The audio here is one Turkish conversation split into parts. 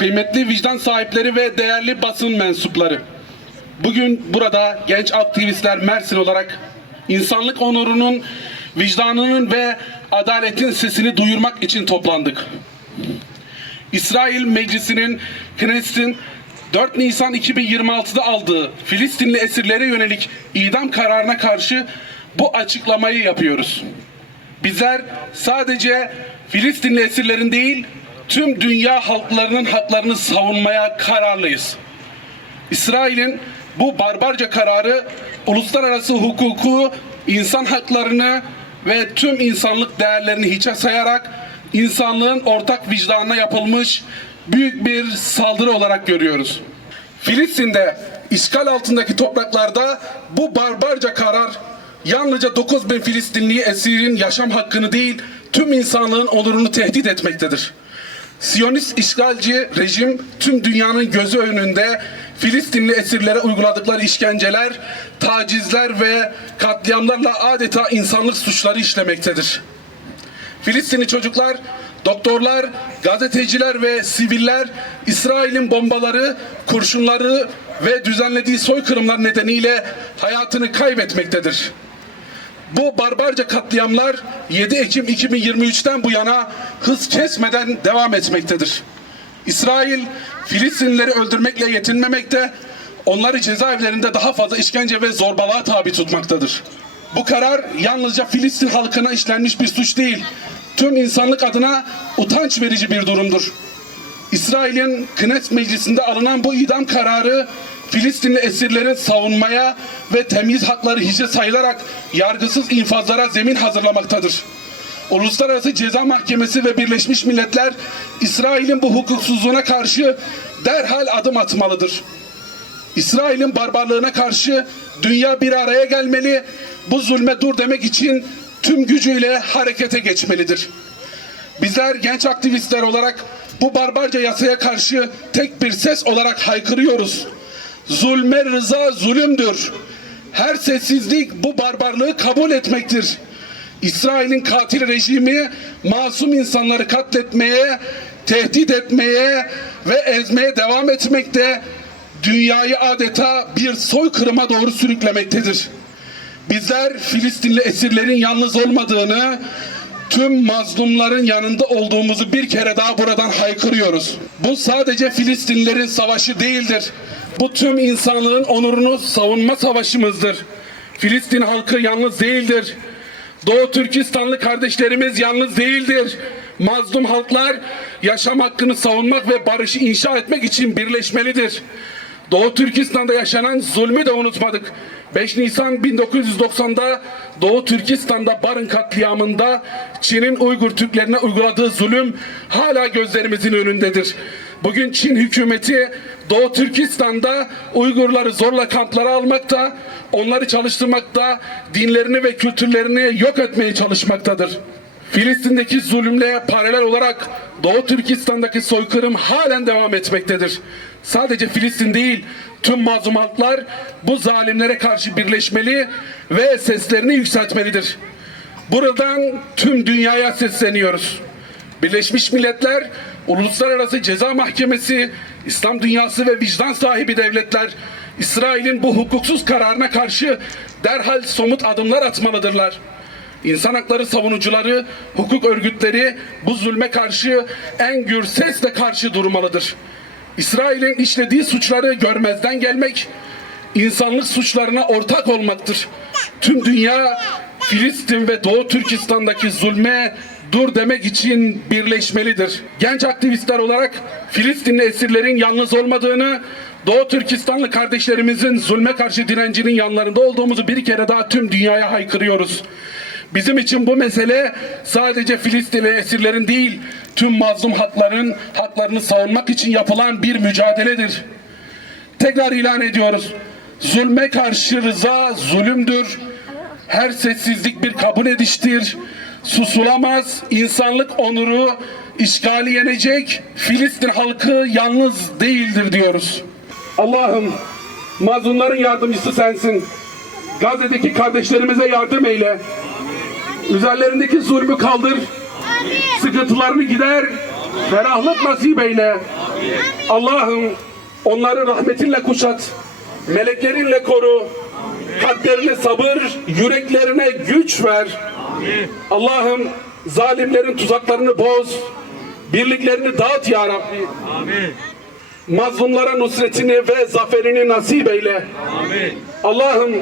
kıymetli vicdan sahipleri ve değerli basın mensupları. Bugün burada genç aktivistler Mersin olarak insanlık onurunun, vicdanının ve adaletin sesini duyurmak için toplandık. İsrail Meclisi'nin, Knesset'in 4 Nisan 2026'da aldığı Filistinli esirlere yönelik idam kararına karşı bu açıklamayı yapıyoruz. Bizler sadece Filistinli esirlerin değil, tüm dünya halklarının haklarını savunmaya kararlıyız. İsrail'in bu barbarca kararı uluslararası hukuku, insan haklarını ve tüm insanlık değerlerini hiçe sayarak insanlığın ortak vicdanına yapılmış büyük bir saldırı olarak görüyoruz. Filistin'de işgal altındaki topraklarda bu barbarca karar yalnızca 9.000 Filistinli esirin yaşam hakkını değil, tüm insanlığın onurunu tehdit etmektedir. Siyonist işgalci rejim tüm dünyanın gözü önünde Filistinli esirlere uyguladıkları işkenceler, tacizler ve katliamlarla adeta insanlık suçları işlemektedir. Filistinli çocuklar, doktorlar, gazeteciler ve siviller İsrail'in bombaları, kurşunları ve düzenlediği soykırımlar nedeniyle hayatını kaybetmektedir. Bu barbarca katliamlar 7 Ekim 2023'ten bu yana hız kesmeden devam etmektedir. İsrail, Filistinlileri öldürmekle yetinmemekte, onları cezaevlerinde daha fazla işkence ve zorbalığa tabi tutmaktadır. Bu karar yalnızca Filistin halkına işlenmiş bir suç değil, tüm insanlık adına utanç verici bir durumdur. İsrail'in Knesset Meclisi'nde alınan bu idam kararı, Filistinli esirlerin savunmaya ve temiz hakları hiçe sayılarak yargısız infazlara zemin hazırlamaktadır. Uluslararası Ceza Mahkemesi ve Birleşmiş Milletler, İsrail'in bu hukuksuzluğuna karşı derhal adım atmalıdır. İsrail'in barbarlığına karşı dünya bir araya gelmeli, bu zulme dur demek için tüm gücüyle harekete geçmelidir. Bizler genç aktivistler olarak bu barbarca yasaya karşı tek bir ses olarak haykırıyoruz. Zulme rıza zulümdür. Her sessizlik bu barbarlığı kabul etmektir. İsrail'in katil rejimi masum insanları katletmeye, tehdit etmeye ve ezmeye devam etmekte, dünyayı adeta bir soykırıma doğru sürüklemektedir. Bizler Filistinli esirlerin yalnız olmadığını, tüm mazlumların yanında olduğumuzu bir kere daha buradan haykırıyoruz. Bu sadece Filistinlilerin savaşı değildir. Bu tüm insanlığın onurunu savunma savaşımızdır. Filistin halkı yalnız değildir. Doğu Türkistanlı kardeşlerimiz yalnız değildir. Mazlum halklar yaşam hakkını savunmak ve barışı inşa etmek için birleşmelidir. Doğu Türkistan'da yaşanan zulmü de unutmadık. 5 Nisan 1990'da Doğu Türkistan'da Barın katliamında Çin'in Uygur Türklerine uyguladığı zulüm hala gözlerimizin önündedir. Bugün Çin hükümeti Doğu Türkistan'da Uygurları zorla kamplara almakta, onları çalıştırmakta, dinlerini ve kültürlerini yok etmeye çalışmaktadır. Filistin'deki zulümle paralel olarak Doğu Türkistan'daki soykırım halen devam etmektedir. Sadece Filistin değil, tüm mazlum halklar bu zalimlere karşı birleşmeli ve seslerini yükseltmelidir. Buradan tüm dünyaya sesleniyoruz. Birleşmiş Milletler, Uluslararası Ceza Mahkemesi, İslam dünyası ve vicdan sahibi devletler İsrail'in bu hukuksuz kararına karşı derhal somut adımlar atmalıdırlar. İnsan hakları savunucuları, hukuk örgütleri bu zulme karşı en gür sesle karşı durmalıdır. İsrail'in işlediği suçları görmezden gelmek, insanlık suçlarına ortak olmaktır. Tüm dünya Filistin ve Doğu Türkistan'daki zulme dur demek için birleşmelidir. Genç aktivistler olarak Filistinli esirlerin yalnız olmadığını, Doğu Türkistanlı kardeşlerimizin zulme karşı direncinin yanlarında olduğumuzu bir kere daha tüm dünyaya haykırıyoruz. Bizim için bu mesele sadece Filistinli esirlerin değil, tüm mazlum halkların haklarını savunmak için yapılan bir mücadeledir. Tekrar ilan ediyoruz. Zulme karşı rıza zulümdür. Her sessizlik bir kabul ediştir. Susulamaz. İnsanlık onuru işgali yenecek. Filistin halkı yalnız değildir diyoruz. Allah'ım, mazlumların yardımcısı sensin. Gazze'deki kardeşlerimize yardım eyle. Üzerlerindeki zulmü kaldır. Sıkıntılarını gider. Ferahlık nasip eyle. Allah'ım onları rahmetinle kuşat, meleklerinle koru, kalplerine sabır, yüreklerine güç ver. Allah'ım zalimlerin tuzaklarını boz, birliklerini dağıt ya Rabbi. Mazlumlara nusretini ve zaferini nasip eyle. Allah'ım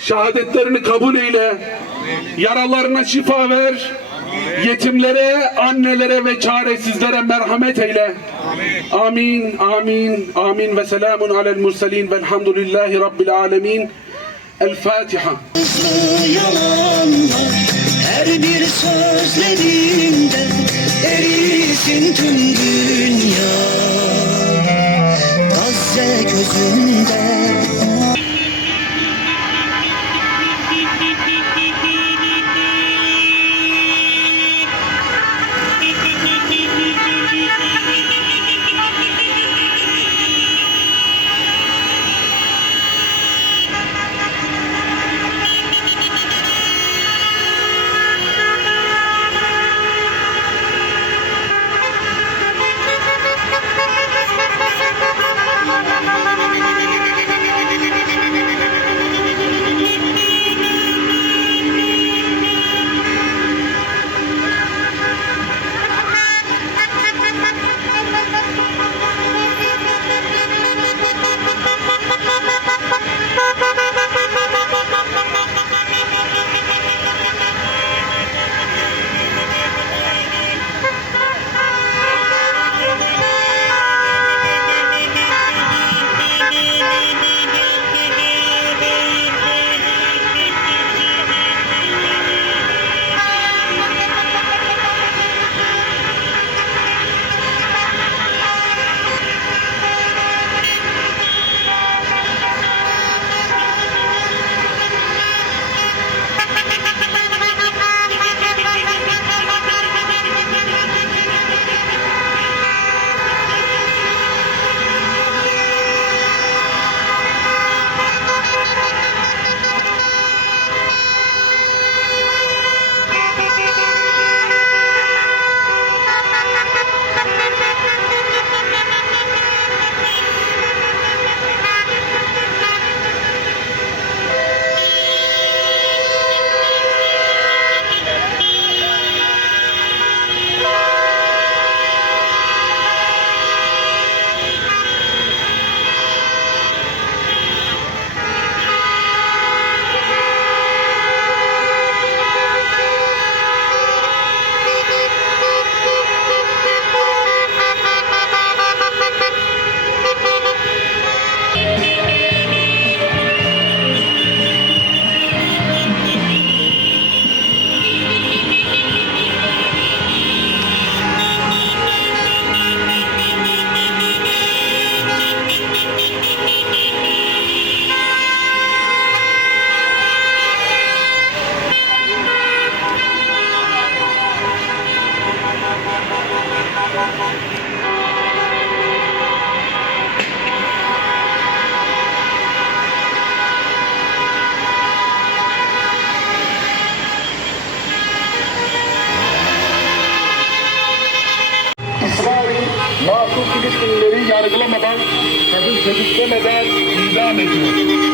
şehadetlerini kabul eyle, yaralarına şifa ver, yetimlere, annelere ve çaresizlere merhamet eyle. Amin, amin, amin ve selamun alel murselin velhamdülillahi rabbil alemin. El Fatiha. Yalanlar her bir sözlerinde erisin tüm dünya. Gazze gözünde. Masum Filistinlileri yargılamadan, kadın çocuk demeden idam ediyor.